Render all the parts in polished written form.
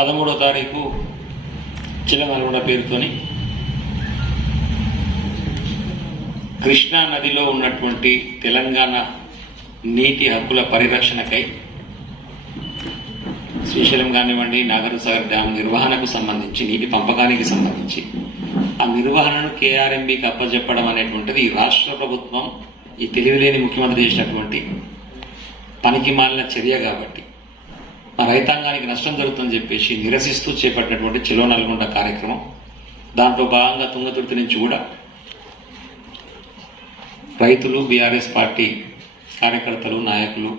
13వ తారీఖు చిలమలగొండ పేరుతోని కృష్ణా నదిలో ఉన్నటువంటి తెలంగాణ నీటి హక్కుల పరిరక్షణకై శ్రీశైలం కానివ్వండి, నాగార్జునసాగర్ డ్యామ్ నిర్వహణకు సంబంధించి, నీటి పంపకానికి సంబంధించి ఆ నిర్వహణను కేఆర్ఎంబీకి అప్పచెప్పడం అనేటువంటిది ఈ రాష్ట్ర ప్రభుత్వం, ఈ తెలివిలేని ముఖ్యమంత్రి చేసినటువంటి పనికి మాలిన చర్య. కాబట్టి మా రైతాంగానికి నష్టం జరుగుతుందని చెప్పేసి నిరసిస్తూ చేపట్టినటువంటి చెలో నల్గొండ కార్యక్రమం. దాంట్లో భాగంగా తుంగతుర్తి నుంచి కూడా రైతులు, బీఆర్ఎస్ పార్టీ కార్యకర్తలు, నాయకులు,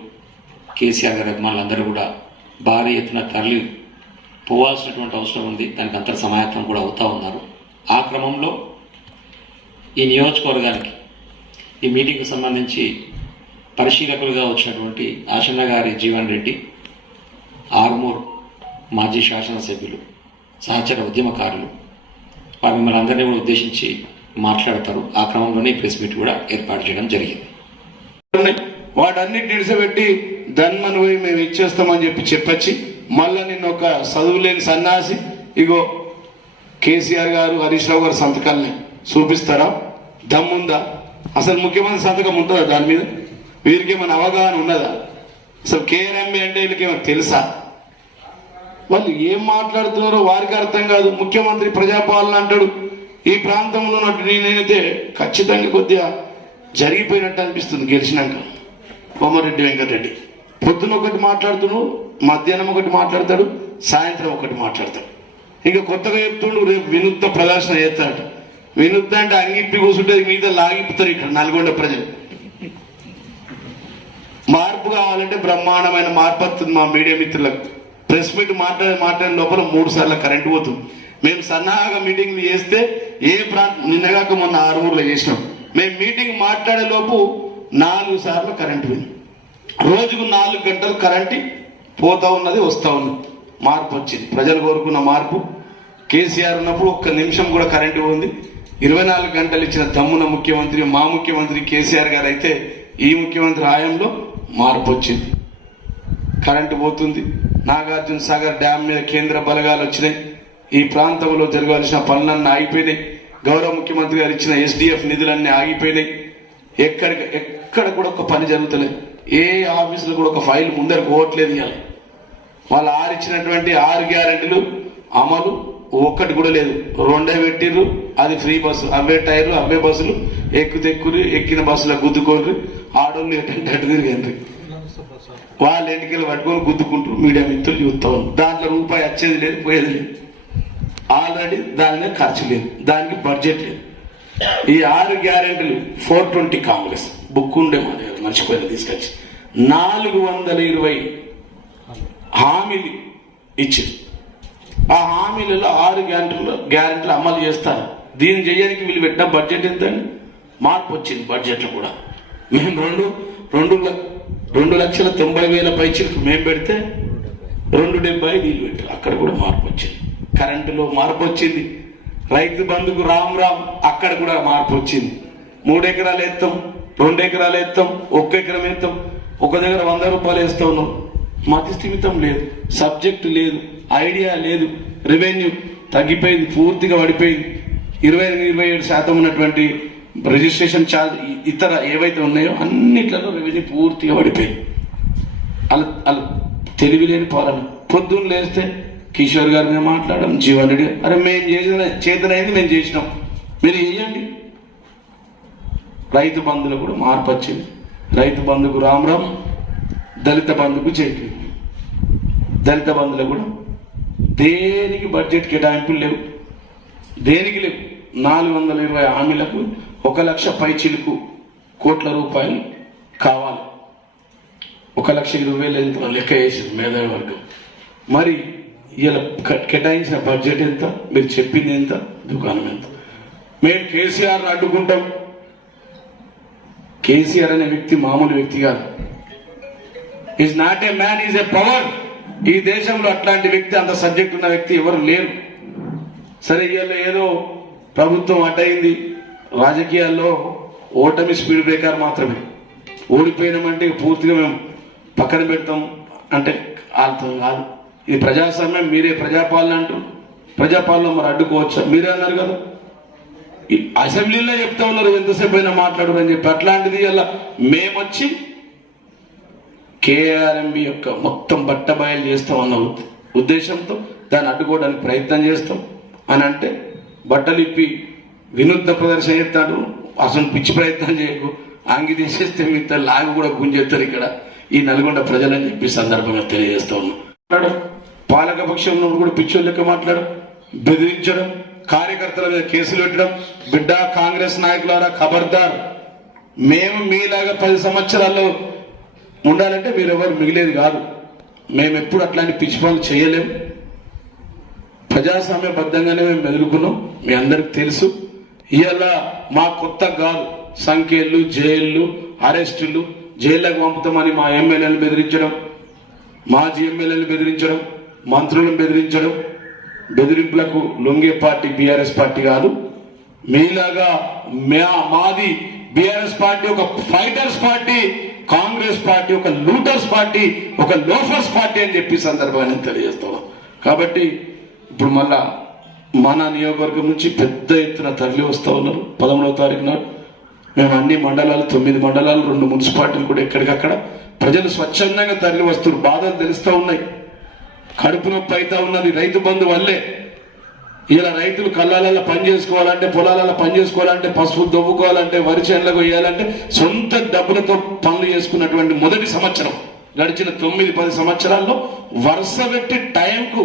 కేసీఆర్ గారి అభిమానులందరూ కూడా భారీ ఎత్తున తరలి పోవాల్సినటువంటి అవసరం ఉంది. దానికి అంతర్ సమాయత్తం కూడా అవుతా ఉన్నారు. ఆ క్రమంలో ఈ నియోజకవర్గానికి ఈ మీటింగ్కు సంబంధించి పరిశీలకులుగా వచ్చినటువంటి ఆశన్న గారి జీవన్ రెడ్డి, ఆర్మూర్ మాజీ శాసనసభ్యులు, సహచర ఉద్యమకారులు, వారు మిమ్మల్ని అందరినీ కూడా ఉద్దేశించి మాట్లాడతారు. ఆ క్రమంలోనే ప్రెస్ మీట్ కూడా ఏర్పాటు చేయడం జరిగింది. వాటన్నిటి నిడిచిపెట్టి ధన్మను పోయి మేము ఇచ్చేస్తామని చెప్పొచ్చి మళ్ళా నిన్న ఒక చదువులేని సన్నాసి ఇగో కేసీఆర్ గారు, హరీష్ రావు గారు సంతకాలని చూపిస్తారా? దమ్ముందా? అసలు ముఖ్యమంత్రి సంతకం ఉంటుందా దాని మీద? వీరికి ఏమైనా అవగాహన ఉన్నదా? అసలు కేఆర్ఎంబీ అంటే వీళ్ళకి ఏమైనా తెలుసా? వాళ్ళు ఏం మాట్లాడుతున్నారో వారికి అర్థం కాదు. ముఖ్యమంత్రి ప్రజాపాలన అంటాడు. ఈ ప్రాంతంలో నేనైతే ఖచ్చితంగా కొద్దిగా జరిగిపోయినట్టు అనిపిస్తుంది. గెలిచినాక కోమరెడ్డి వెంకటరెడ్డి పొద్దున ఒకటి మాట్లాడుతున్నాడు, మధ్యాహ్నం ఒకటి మాట్లాడతాడు, సాయంత్రం ఒకటి మాట్లాడతాడు. ఇంకా కొత్తగా చెప్తుండు రేపు వినూత్న ప్రదర్శన చేస్తాడు. వినూత్న అంటే అంగిప్పి కూర్చుంటే మీద లాగిపుతారు ఇక్కడ నల్గొండ ప్రజలు. మార్పు కావాలంటే బ్రహ్మాండమైన మార్పు వస్తుంది. మా మీడియా మిత్రులకు ప్రెస్ మీట్ మాట్లాడే లోపల 3 సార్లు కరెంటు పోతుంది. మేము సన్నాహగా మీటింగ్లు చేస్తే ఏ ప్రాంతం, నిన్నగాక మొన్న ఆరుమూరులో చేసినాం. మేము మీటింగ్ మాట్లాడే లోపు 4 సార్లు కరెంటు పోయింది. రోజుకు 4 గంటలు కరెంటు పోతా ఉన్నది, వస్తూ ఉన్నది. మార్పు వచ్చింది, ప్రజలు కోరుకున్న మార్పు. కేసీఆర్ ఉన్నప్పుడు 1 నిమిషం కూడా కరెంటు పోయింది. 24 గంటలు ఇచ్చిన దమ్మున ముఖ్యమంత్రి, మా ముఖ్యమంత్రి కేసీఆర్ గారు అయితే ఈ ముఖ్యమంత్రి హయాంలో మార్పు వచ్చింది. కరెంటు పోతుంది. నాగార్జున సాగర్ డ్యామ్ మీద కేంద్ర బలగాలు వచ్చినాయి. ఈ ప్రాంతంలో జరగాల్సిన పనులన్నీ ఆగిపోయినాయి. గౌరవ ముఖ్యమంత్రి గారు ఇచ్చిన SDF నిధులన్నీ ఆగిపోయినాయి. ఎక్కడ కూడా ఒక పని జరుగుతలేదు. ఏ ఆఫీసులో కూడా ఒక ఫైల్ ముందరకు పోవట్లేదు. ఇవాళ వాళ్ళు ఇచ్చినటువంటి 6 గ్యారెంటీలు అమలు ఒక్కటి కూడా లేదు. 2 పెట్టిర్రు, అది ఫ్రీ బస్సు, అవే టైర్లు, అవే బస్సులు, ఎక్కిన బస్సులో గుద్దుకోరు. ఆడోళ్ళు ఎట్టంటే తిరిగారు. వాళ్ళ ఎన్నికలు పట్టుకొని గుద్దుకుంటూ మీడియా మిత్రులు చూస్తూ ఉన్నారు. దాంట్లో రూపాయి వచ్చేది లేదు, పోయేది లేదు. ఆల్రెడీ దాని మీద ఖర్చు లేదు, దానికి బడ్జెట్ లేదు. ఈ 6 గ్యారెంటీలు 420 కాంగ్రెస్ బుక్ ఉండే మా దగ్గర, మర్చిపోయిన తీసుకొచ్చి 420 హామీలు ఇచ్చింది. ఆ హామీలలో 6 గ్యారెంటీలు అమలు చేస్తారు. దీన్ని చేయడానికి వీళ్ళు పెట్టిన బడ్జెట్ ఎంతండి? మార్పు వచ్చింది బడ్జెట్లో కూడా. మేము 2,90,000 పైచీలకు మేము పెడితే 2,70 వీళ్ళు పెట్టారు. అక్కడ కూడా మార్పు వచ్చింది. కరెంటులో మార్పు వచ్చింది. రైతు బంధుకు రామ్ అక్కడ కూడా మార్పు వచ్చింది. 3 ఎకరాలు ఎత్తాం, 2 ఎకరాలు ఎత్తాం, 1 ఎకరం ఎత్తాం. ఒక దగ్గర 100 రూపాయలు వేస్తా ఉన్నాం. మతి స్థిమితం లేదు, సబ్జెక్టు లేదు, ఐడియా లేదు. రెవెన్యూ తగ్గిపోయింది, పూర్తిగా పడిపోయింది. 27% ఉన్నటువంటి రిజిస్ట్రేషన్ ఛార్జ్ ఇతర ఏవైతే ఉన్నాయో అన్నిట్లలో రెవెన్యూ పూర్తిగా పడిపోయింది. అలా తెలివిలేని పాలన. పొద్దున్న లేస్తే కిషోర్ గారి మీద మాట్లాడడం, జీవన్ రెడ్డి అరే మేము చేతనైంది మేము చేసినాం, మీరు చేయండి. రైతు బంధులో కూడా మార్పు వచ్చింది. రైతు బంధుకు రామ్, దళిత బంధుకు జైకి. దళిత బంధులో కూడా దేనికి బడ్జెట్ కేటాయింపులు లేవు, దేనికి లేవు. 420 హామీలకు 1,00,000 పైచిలుకు కోట్ల రూపాయలు కావాలి. 1,20,000 ఎంత లెక్క వేసింది మేధావి వర్గం. మరి ఇలా కేటాయించిన బడ్జెట్ ఎంత? మీరు చెప్పింది ఎంత? దుకాణం ఎంత? మేము కేసీఆర్ని అడ్డుకుంటాం. కేసీఆర్ అనే వ్యక్తి మామూలు వ్యక్తి కాదు. Is not a man, is a power. ఈ దేశంలో అట్లాంటి వ్యక్తి, అంత సబ్జెక్ట్ ఉన్న వ్యక్తి ఎవరు లేరు. సరే ఇవాళ ఏదో ప్రభుత్వం అడ్డయింది, రాజకీయాల్లో ఓటమి స్పీడ్ బ్రేకర్ మాత్రమే. ఓడిపోయినామంటే పూర్తిగా మేము పక్కన పెడతాం అంటే అర్థం కాదు. ఇది ప్రజాస్వామ్యం, మీరే ప్రజాపాలన అంటారు. ప్రజాపాలన మరి అడ్డుకోవచ్చా? మీరే అన్నారు కదా, ఈ అసెంబ్లీలో చెప్తా ఉన్నారు ఎంతసేపు అయినా మాట్లాడరు అని చెప్పి. అట్లాంటిది అలా మేమొచ్చి కేఆర్ఎంబి యొక్క మొత్తం బట్టబయలు చేస్తాం అన్న ఉద్దేశంతో దాన్ని అడ్డుకోవడానికి ప్రయత్నం చేస్తాం అని అంటే బట్టలు ఇప్పి వినూత్న ప్రదర్శన చేస్తాడు. అసలు పిచ్చి ప్రయత్నం చేయకు, ఆంగి తీసేస్తే మిగతా లాగు కూడా గుంజెత్తారు ఇక్కడ ఈ నల్గొండ ప్రజలని చెప్పి సందర్భంగా తెలియజేస్తా ఉన్నాం. పాలక పక్షంలో కూడా పిచ్చోళ్ళ లెక్క మాట్లాడడం, బెదిరించడం, కార్యకర్తల మీద కేసులు పెట్టడం. బిడ్డ కాంగ్రెస్ నాయకులారా ఖబర్దార్, మేము మీలాగా 10 సంవత్సరాల్లో ఉండాలంటే మీరెవరు మిగిలేదు కాదు. మేము ఎప్పుడు అట్లాంటి పిచ్చి పనులు చేయలేం. ప్రజాస్వామ్యబద్ధంగానే మేము మెదులుకున్నాం, మీ అందరికి తెలుసు. ఇవాళ మా కొత్త కాదు సంఖ్యలు, జైళ్లు, అరెస్టులు, జైళ్లకు పంపుతామని మా ఎమ్మెల్యేలు బెదిరించడం, మాజీ ఎమ్మెల్యేలు బెదిరించడం, మంత్రులను బెదిరించడం. బెదిరింపులకు లొంగే పార్టీ బీఆర్ఎస్ పార్టీ కాదు. మీలాగా మాది బీఆర్ఎస్ పార్టీ ఒక ఫైటర్స్ పార్టీ, కాంగ్రెస్ పార్టీ ఒక లూటర్స్ పార్టీ, ఒక లోఫర్స్ పార్టీ అని చెప్పి సందర్భాన్ని తెలియజేస్తాం. కాబట్టి ఇప్పుడు మళ్ళా మన నియోజకవర్గం నుంచి పెద్ద ఎత్తున తరలి వస్తూ ఉన్నారు. 13వ తారీఖు నాడు మేము అన్ని మండలాలు, 9 మండలాలు, 2 మున్సిపాలిటీలు కూడా ఎక్కడికక్కడ ప్రజలు స్వచ్ఛందంగా తరలి వస్తున్నారు. బాధలు తెలుస్తూ ఉన్నాయి, కడుపు నొప్పి అవుతా ఉన్నది రైతు బంధు వల్లే. ఇలా రైతులు కళ్ళాలలో పని చేసుకోవాలంటే, పొలాలలో పని చేసుకోవాలంటే, పసుపు దొవ్వుకోవాలంటే, వరి చేనులకు వేయాలంటే సొంత డబ్బులతో పనులు చేసుకున్నటువంటి మొదటి సంవత్సరం గడిచిన 9-10 సంవత్సరాల్లో వరుస పెట్టి టైంకు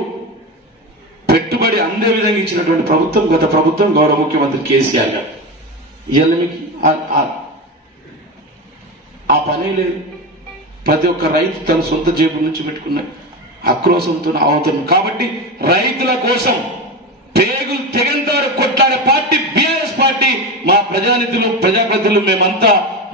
పెట్టుబడి అందే విధంగా ఇచ్చినటువంటి ప్రభుత్వం గత ప్రభుత్వం, గౌరవ ముఖ్యమంత్రి కేసీఆర్ గారు. ఇవాళ మీకు ఆ పనే లేదు. ప్రతి ఒక్క రైతు తన సొంత జేబు నుంచి పెట్టుకున్న ఆక్రోశంతో అవుతుంది. కాబట్టి రైతుల కోసం పేగులు తెగంతారు కొట్లాడే పార్టీ బీఆర్ఎస్ పార్టీ. మా ప్రజాప్రతినిధులు మేమంతా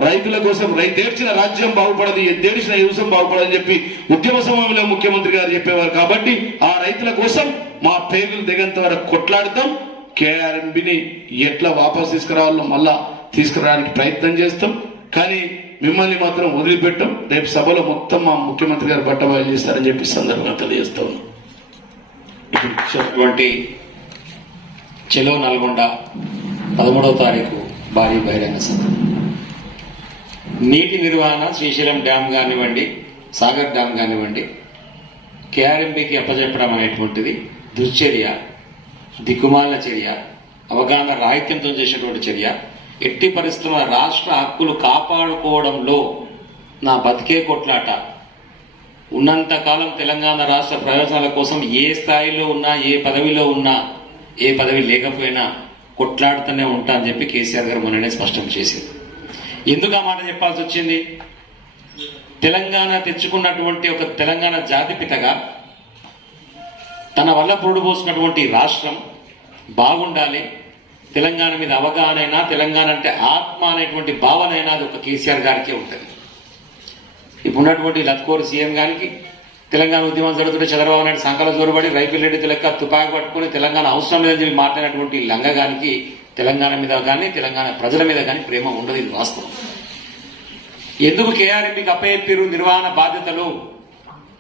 రైతుల కోసం, రైతేడ్చిన రాజ్యం బాగుపడదు, ఎద్దేడిచిన యువసం బాగుపడదని చెప్పి ఉద్యమ సమయంలో ముఖ్యమంత్రి గారు చెప్పేవారు. కాబట్టి ఆ రైతుల కోసం మా పేగులు తెగంత వరకు కొట్లాడతాం. కేఆర్ఎంబిని ఎట్లా వాపసు తీసుకురావాలో మళ్ళా తీసుకురావడానికి ప్రయత్నం చేస్తాం. కానీ మిమ్మల్ని మాత్రం వదిలిపెట్టాం. రేపు సభలో మొత్తం మా ముఖ్యమంత్రి గారు బట్టబయలు చేస్తారని చెప్పి సందర్భంగా తెలియజేస్తా ఉన్నాం. ఇటువంటి చెలో నల్గొండ 13వ తారీఖు భారీ బహిరంగ సభ. నీటి నిర్వహణ శ్రీశైలం డ్యామ్ కానివ్వండి, సాగర్ డ్యామ్ కానివ్వండి, కేఆర్ఎంబికి అప్పచెప్పడం అనేటువంటిది దుశ్చర్య, దిక్కుమాలిన చర్య, అవగాహన రాహిత్యంతో చేసినటువంటి చర్య. ఎట్టి పరిస్థితుల్లో రాష్ట్ర హక్కులు కాపాడుకోవడంలో నా బతికే కొట్లాట. ఉన్నంతకాలం తెలంగాణ రాష్ట్ర ప్రయోజనాల కోసం ఏ స్థాయిలో ఉన్నా, ఏ పదవిలో ఉన్నా, ఏ పదవి లేకపోయినా కొట్లాడుతూనే ఉంటా అని చెప్పి కేసీఆర్ గారు మొన్ననే స్పష్టం చేసింది. ఎందుకు ఆ మాట చెప్పాల్సి వచ్చింది? తెలంగాణ తెచ్చుకున్నటువంటి ఒక తెలంగాణ జాతిపితగా తన వల్ల పొరుడుపోసినటువంటి రాష్ట్రం బాగుండాలి, తెలంగాణ మీద అవగాహన అయినా, తెలంగాణ అంటే ఆత్మ అనేటువంటి భావన అయినా అది ఒక కేసీఆర్ గారికే ఉంటుంది. ఇప్పుడున్నటువంటి లత్కోరు సీఎం గారికి తెలంగాణ ఉద్యమం జరుగుతుంటే చంద్రబాబు నాయుడు సంకల జోరుబడి రైఫిల్ రెడ్డి లెక్క తుపాకి పట్టుకుని తెలంగాణ అవసరం లేదని చెప్పి మాట్లాడినటువంటి లంగగానికి తెలంగాణ మీద కానీ, తెలంగాణ ప్రజల మీద కానీ ప్రేమ ఉండదు. ఇది వాస్తవం. ఎందుకు కేఆర్ఎంబికి అప్పచెప్పారు నిర్వహణ బాధ్యతలు?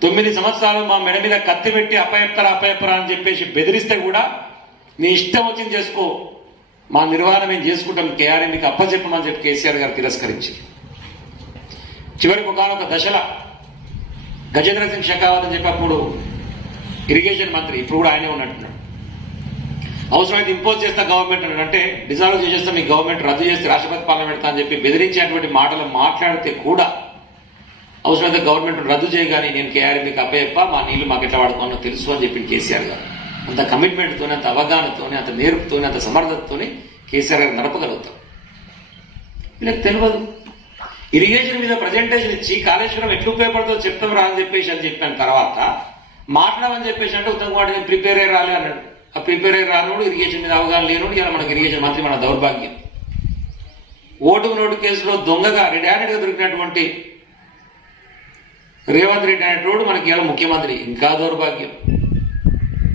9 సంవత్సరాలు మా మెడ మీద కత్తి పెట్టి అప్పచెప్పరా అని చెప్పేసి బెదిరిస్తే కూడా నీ ఇష్టం వచ్చింది చేసుకో, మా నిర్వహణ మేము చేసుకుంటాం, కేఆర్ఎంబికి అప్పచెప్పమని చెప్పి కేసీఆర్ గారు తిరస్కరించి చివరికి ఒకనొక దశల గజేంద్ర సింగ్ షెకావత్ అని చెప్పి అప్పుడు ఇరిగేషన్ మంత్రి, ఇప్పుడు కూడా ఆయనే ఉన్నట్టున్నాడు, అవసరమైతే ఇంపోజ్ చేస్తా గవర్నమెంట్ అంటే డిజాల్వ్ చేసేస్తా, మీ గవర్నమెంట్ రద్దు చేస్తే రాష్ట్రపతి పాలన పెడతా అని చెప్పి బెదిరించేటువంటి మాటలు మాట్లాడితే కూడా అవసరమైతే గవర్నమెంట్ రద్దు చేయగానే నేను కేఆర్ఎంబికి అప్పచెప్ప, మా నీళ్లు మాకు ఎట్లా వాడుకోవాలో తెలుసు అని చెప్పి కేసీఆర్ గారు అంత కమిట్మెంట్తోనే, అంత అవగాహనతోనే, అంత నేర్పుతోనే, అంత సమర్థతతోనే కేసీఆర్ గారు నడపగలుగుతాం. వీళ్ళకి తెలియదు. ఇరిగేషన్ మీద ప్రజెంటేషన్ ఇచ్చి కాళేశ్వరం ఎట్లు ఉపయోగపడుతుందో చెప్తాం రా అని చెప్పిన తర్వాత మాట్లాడమని చెప్పేసి అంటే ఉత్తమ్ కుమార్ నేను ప్రిపేర్ అయ్యి రాలే అన్నాడు. ఆ ప్రిపేర్ అయ్యి రానోడు, ఇరిగేషన్ మీద అవగాహన లేనోడు ఇలా మనకి ఇరిగేషన్ మంత్రి, మన దౌర్భాగ్యం. ఓటుకు నోటు కేసులో దొంగగా రెడ్ హ్యాండెడ్ గా దొరికినటువంటి రేవంత్ రెడ్డి అనేటోడు మనకి ఇలా ముఖ్యమంత్రి, ఇంకా దౌర్భాగ్యం.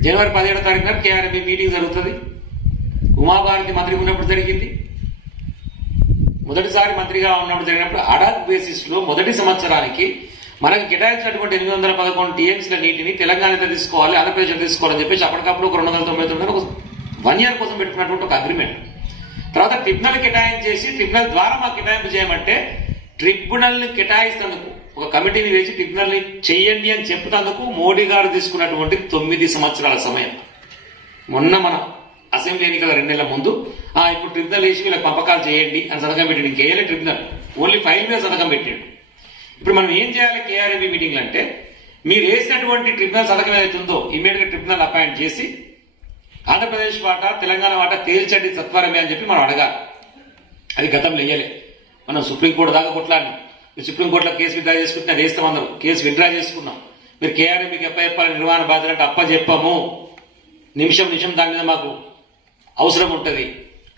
జనవరి 17వ తారీఖు నాడు కేఆర్ఎంబి మీటింగ్ జరుగుతుంది. ఉమాభారతి మంత్రి ఉన్నప్పుడు జరిగింది. మొదటిసారి మంత్రిగా ఉన్నప్పుడు జరిగినప్పుడు అడాక్ బేసిస్ లో మొదటి సంవత్సరానికి మనకు కేటాయించినటువంటి 811 టీఎంసీల నీటిని తెలంగాణ తీసుకోవాలి, ఆంధ్రప్రదేశ్ తీసుకోవాలని చెప్పేసి అప్పటికప్పుడు ఒక 299 ఒక 1 year కోసం పెట్టుకున్నటువంటి ఒక అగ్రిమెంట్. తర్వాత ట్రిబ్యునల్ కేటాయించేసి ట్రిబ్యునల్ ద్వారా మాకు కేటాయింపు చేయమంటే ట్రిబ్యునల్ ని కేటాయిస్తేందుకు ఒక కమిటీని వేసి ట్రిబ్యునల్ ని చెయ్యండి అని చెప్తేందుకు మోడీ గారు తీసుకున్నటువంటి 9 సంవత్సరాల సమయం. మొన్న మన అసెంబ్లీ ఎన్నికల 2 నెలల ముందు ఇప్పుడు ట్రిబ్యునల్ వేసి వీళ్ళకి పంపకాలు చేయండి అని సంతకం పెట్టాడు. ఇంకేయాలి ట్రిబ్యునల్, ఓన్లీ ఫైల్ మీద సంతకం పెట్టాడు. ఇప్పుడు మనం ఏం చేయాలి కేఆర్ఎంబీ మీటింగ్లు అంటే, మీరు వేసినటువంటి ట్రిబ్యునల్ సంతకం ఏదైతే ఉందో ఇమీడియట్ గా ట్రిబ్యునల్ అపాయింట్ చేసి ఆంధ్రప్రదేశ్ వాటా తెలంగాణ వాటా తేల్చండి సత్వరమే అని చెప్పి మనం అడగాలి. అది గతంలో వేయలే. మనం సుప్రీంకోర్టు దాకా కొట్లాడినాం. మీరు సుప్రీంకోర్టులో కేసు విత్డ్రా చేసుకుంటే అది వేస్తాం, అందరం కేసు విత్డ్రా చేసుకున్నాం. మీరు కేఆర్ఎంబీకి అప్పచెప్పాలి నిర్వహణ బాధ్యత అంటే అప్పచెప్పము. నిమిషం దాని మీద మాకు అవసరం ఉంటుంది.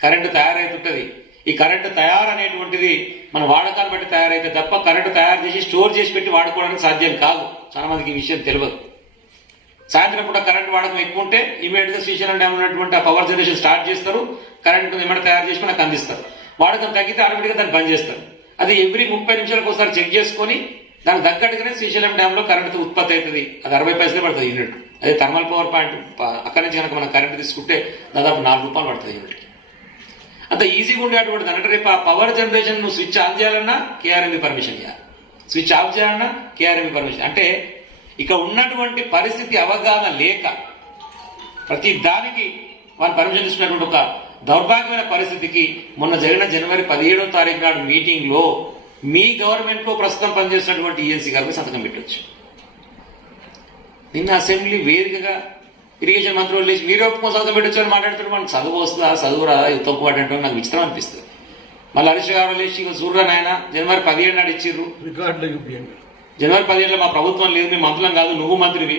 కరెంటు తయారైతుంటది. ఈ కరెంటు తయారనేటువంటిది మన వాడకాన్ని బట్టి తయారైతే తప్ప కరెంటు తయారు చేసి స్టోర్ చేసి పెట్టి వాడుకోవడానికి సాధ్యం కాదు. చాలా మందికి ఈ విషయం తెలియదు. సాయంత్రం పూట కరెంటు వాడకం ఎక్కువ ఉంటే ఇమీడియట్ గా శ్రీశైలం డ్యామ్ ఉన్నటువంటి ఆ పవర్ జనరేషన్ స్టార్ట్ చేస్తారు, కరెంటు ఏమైనా తయారు చేసి మనకు అందిస్తారు. వాడకం తగ్గితే ఆటోమేటిక్ గా దాన్ని బంద్ చేస్తారు. అది ఎవ్రీ 30 నిమిషాలకు ఒకసారి చెక్ చేసుకుని దానికి తగ్గట్టుగానే శ్రీశైలం డ్యామ్ లో కరెంటు ఉత్పత్తి అవుతుంది. అది 60 పైసలే పడుతుంది యూనిట్. అదే థర్మల్ పవర్ పాయింట్ అక్కడి నుంచి కనుక మనం కరెంటు తీసుకుంటే దాదాపు 4 రూపాయలు పడుతుంది యూనిట్. అంత ఈజీగా ఉండేటువంటి అంటే రేపు ఆ పవర్ జనరేషన్ నువ్వు స్విచ్ ఆన్ చేయాలన్నా కేఆర్ఎంబీ పర్మిషన్ ఇవ్వాలి, స్విచ్ ఆఫ్ చేయాలన్నా కేఆర్ఎంబీ పర్మిషన్. అంటే ఇక ఉన్నటువంటి పరిస్థితి అవగాహన లేక ప్రతి దానికి వాళ్ళు పర్మిషన్ తీసుకున్నటువంటి ఒక దౌర్భాగ్యమైన పరిస్థితికి మొన్న జరిగిన జనవరి 17వ తారీఖు నాడు మీటింగ్ లో మీ గవర్నమెంట్ లో ప్రస్తుతం పనిచేస్తున్నటువంటి ఈఎన్సీ గారికి సంతకం పెట్టవచ్చు. నిన్న అసెంబ్లీ వేదికగా ఇరిగేషన్ మంత్రులు లేచి మీరు ఒప్పుకొని సంతకం పెట్టచ్చు అని మాట్లాడుతుంటే మనకు చదువు వస్తుందా చదువురా తప్పు అంటే నాకు విచిత్రం అనిపిస్తుంది. మళ్ళీ హరీష్ గారు లేచి ఇక సూర్య నాయన జనవరి 17 నాడు ఇచ్చిర్రు. జనవరి 17లో మా ప్రభుత్వం లేదు, మేము మంత్రులం కాదు, నువ్వు మంత్రివి.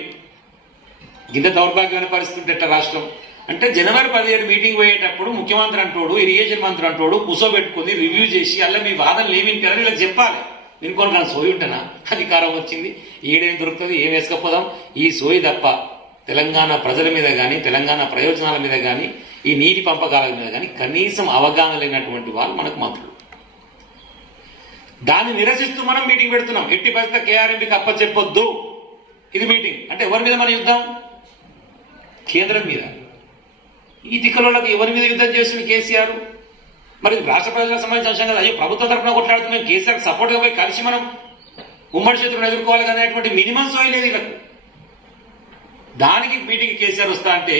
ఇంత దౌర్భాగ్యమైన పరిస్థితి ఉంటే ఎట్లా రాష్ట్రం అంటే జనవరి 17 మీటింగ్ పోయేటప్పుడు ముఖ్యమంత్రి అంటోడు, ఇరిగేషన్ మంత్రి అంటోడు కూర్చోబెట్టుకుని రివ్యూ చేసి అలా మీ వాదనలు ఏమి వింటారని వీళ్ళకి చెప్పాలి. నేను కొనుక సోయి ఉంటానా? అధికారం వచ్చింది, ఏడేం దొరుకుతుంది, ఏం వేసుకపోదాం, ఈ సోయి తప్ప తెలంగాణ ప్రజల మీద కానీ తెలంగాణ ప్రయోజనాల మీద కానీ ఈ నీటి పంపకాల మీద కానీ కనీసం అవగాహన లేనటువంటి వాళ్ళు మనకు మంత్రులు. దాన్ని నిరసిస్తూ మనం మీటింగ్ పెడుతున్నాం. ఎట్టి పరిస్థితి కేఆర్ఎంబీకి అప్పచెప్పొద్దు. ఇది మీటింగ్ అంటే ఎవరి మీద మన యుద్ధం? కేంద్రం మీద. ఈ దిక్కులకు ఎవరి మీద యుద్ధం చేస్తుంది కేసీఆర్? మరి రాష్ట్ర ప్రజలకు సంబంధించిన అంశం కదా. అయ్యో ప్రభుత్వం తరఫున కొట్లాడుతున్నాం, కేసీఆర్ సపోర్ట్గా పోయి కలిసి మనం ఉమ్మడి చేతులను ఎదుర్కోవాలి అనేటువంటి మినిమం సోయి లేదు వీళ్ళకు. దానికి మీటింగ్ కేసీఆర్ వస్తా అంటే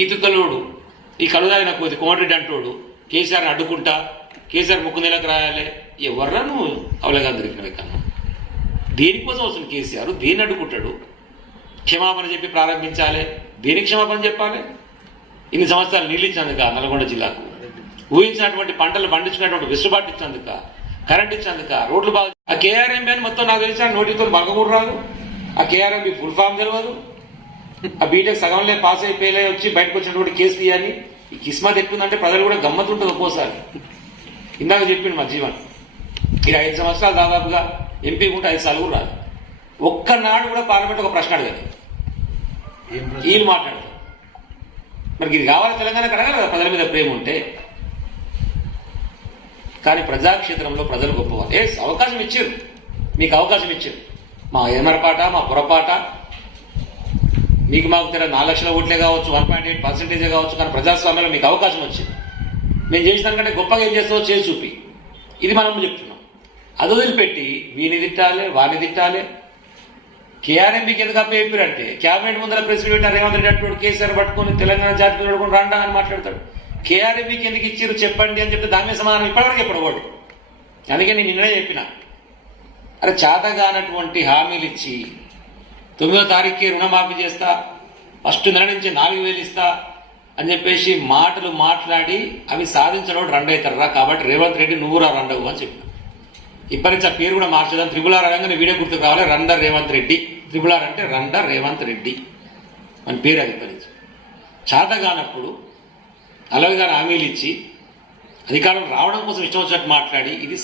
ఈ తుక్కలోడు ఈ కలుదాగిన కోతి కోమటిరెడ్డి అంటోడు కేసీఆర్ అడ్డుకుంటా, కేసీఆర్ ముక్కు నెలకు రాయాలి. ఎవర్రా నువ్వు అవలేగా దొరికినవి కన్నా? దేనికోసం వస్తుంది కేసీఆర్? దేన్ని అడ్డుకుంటాడు? క్షమాపణ చెప్పి ప్రారంభించాలి. దేనికి క్షమాపణ చెప్పాలి? ఇన్ని సంవత్సరాలు నీళ్ళు ఇచ్చినందుక నల్గొండ జిల్లాకు, ఊహించినటువంటి పంటలు పండించినటువంటి వెసులుబాటు ఇచ్చినందుక, కరెంట్ ఇచ్చినందుక, రోడ్లు బాగా. ఆ కేఆర్ఎంబీ అని మొత్తం నాకు తెలిసిన నోటితో బలగకూడదు రాదు. ఆ కేఆర్ఎంబీ ఫుల్ ఫామ్ తెలియదు. ఆ బీటెక్ సగంలో పాస్ అయిపోయి వచ్చి బయటకు వచ్చినటువంటి కేసులు ఇవన్నీ ఈ కిస్మత్ ఎక్కుందంటే ప్రజలు కూడా గమ్మతుంటుంది ఒక్కోసారి. ఇందాక చెప్పిండు మా జీవన్ ఇది 5 సంవత్సరాలు దాదాపుగా ఎంపీ ఉంటే 5 సార్లు కూడా రాదు. ఒక్కనాడు కూడా పార్లమెంట్ ఒక ప్రశ్న అడగదు. వీళ్ళు మాట్లాడతారు. మరి ఇది కావాలి తెలంగాణకు అడగాలి కదా ప్రజల మీద ప్రేమ ఉంటే. కానీ ప్రజాక్షేత్రంలో ప్రజలు గొప్పవాళ్ళు. అవకాశం ఇచ్చారు, మీకు అవకాశం ఇచ్చారు. మా ఏమరపాట మా పొరపాట మీకు మాకు తెర 4 లక్షల ఓట్లే కావచ్చు, 1.8% కావచ్చు, కానీ ప్రజాస్వామ్యంలో మీకు అవకాశం వచ్చింది. మేము చేసిన దానికంటే గొప్పగా ఏం చేస్తావో చేసి చూపి. ఇది మనం చెప్తున్నాం. అది వదిలిపెట్టి వీని తిట్టాలి వాని తిట్టాలి. కేఆర్ఎంబీకి ఎందుకు అప్పచెప్పారంటే క్యాబినెట్ ముందర ప్రెస్ మీట్ పెట్టిన రేవంత్ రెడ్డి అటు కేసీఆర్ పట్టుకుని తెలంగాణ జాతి పట్టుకుని రాండా అని మాట్లాడతాడు. కేఆర్ఎంబీకి ఎందుకు ఇచ్చారు చెప్పండి అని చెప్తే దాని మీద సమాధానం ఇప్పటివరకు చెప్పడు వాడు. అందుకే నేను నిన్నే చెప్పిన, అరే చేతగానటువంటి హామీలు ఇచ్చి 9వ తారీఖుకి రుణమాఫీ చేస్తా, ఫస్ట్ నెల నుంచి 4,000 ఇస్తా అని చెప్పేసి మాటలు మాట్లాడి అవి సాధించడం రండవుతారా. కాబట్టి రేవంత్ రెడ్డి నువ్వు రా రండవు అని చెప్పిన. ఇప్పటి నుంచి ఆ పేరు కూడా మార్చేద్దాం. త్రిపులార్ అనగానే వీడియో గుర్తు కావాలి. రండ రేవంత్ రెడ్డి. త్రిపులార్ అంటే రండ రేవంత్ రెడ్డి అని పేరు. అది ఇప్పటి నుంచి చేతగానప్పుడు అలవిగానే హామీలు ఇచ్చి అధికారం రావడం కోసం ఇష్టం వచ్చినట్టు మాట్లాడి ఇది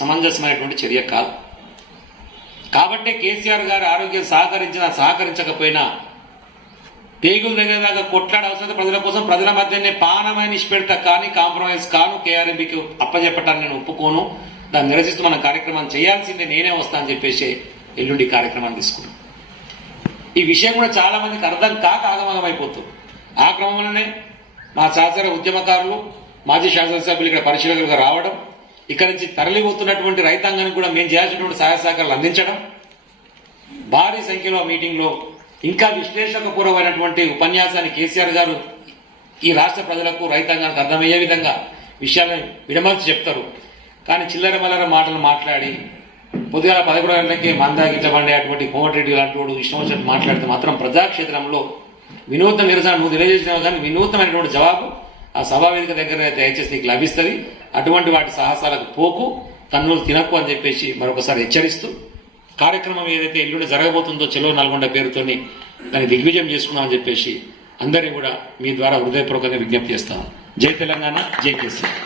సమంజసమైనటువంటి చర్య కాదు. కాబట్టే కేసీఆర్ గారి ఆరోగ్యం సహకరించకపోయినా పేగుల దగ్గర దాకా కొట్లాడే అవసరం ప్రజల కోసం ప్రజల మధ్యనే పానమైన ఇష్టపెడతా కానీ కాంప్రమైజ్ కాను. కేఆర్ఎంబీకి అప్పచెప్పటాన్ని నేను ఒప్పుకోను. దాన్ని నిరసిస్తూ మన కార్యక్రమాన్ని చేయాల్సిందే, నేనే వస్తా అని చెప్పేసి ఎల్లుండి కార్యక్రమాన్ని తీసుకున్నాం. ఈ విషయం కూడా చాలా మందికి అర్థం కాక ఆగమగమైపోతుంది. ఆ క్రమంలోనే మా సహచర ఉద్యమకారులు మాజీ శాసనసభ్యులు ఇక్కడ పరిశీలకులుగా రావడం, ఇక్కడ నుంచి తరలిపోతున్నటువంటి రైతాంగానికి కూడా మేము చేయాల్సినటువంటి సహాయ సహకారాలు అందించడం, భారీ సంఖ్యలో మీటింగ్లో ఇంకా విశ్లేషణపూర్వమైనటువంటి ఉపన్యాసాన్ని కేసీఆర్ గారు ఈ రాష్ట్ర ప్రజలకు రైతాంగానికి అర్థమయ్యే విధంగా విషయాలను విడమర్చి చెప్తారు. కానీ చిల్లర మల్లర మాటలు మాట్లాడి పొద్దుగాల 11 గంటలకే మందాకి ఇట్లబండే అటువంటి కోమటిరెడ్డి లాంటి వాడు ఇష్టం వచ్చినట్టు మాట్లాడితే మాత్రం ప్రజాక్షేత్రంలో వినూత్న నిరసన నువ్వు తెలియజేసినావు కానీ వినూత్నమైనటువంటి జవాబు ఆ సభా వేదిక దగ్గర దయచేసి నీకు లభిస్తుంది. అటువంటి వాటి సాహసాలకు పోకు, కన్నులు తినకు అని చెప్పేసి మరొకసారి హెచ్చరిస్తూ కార్యక్రమం ఏదైతే ఎల్లుండి జరగబోతుందో చెలో నల్గొండ పేరుతోని దాన్ని దిగ్విజయం చేసుకున్నామని చెప్పేసి అందరినీ కూడా మీ ద్వారా హృదయపూర్వకంగా విజ్ఞప్తి చేస్తాను. జై తెలంగాణ, జై కేసీఆర్.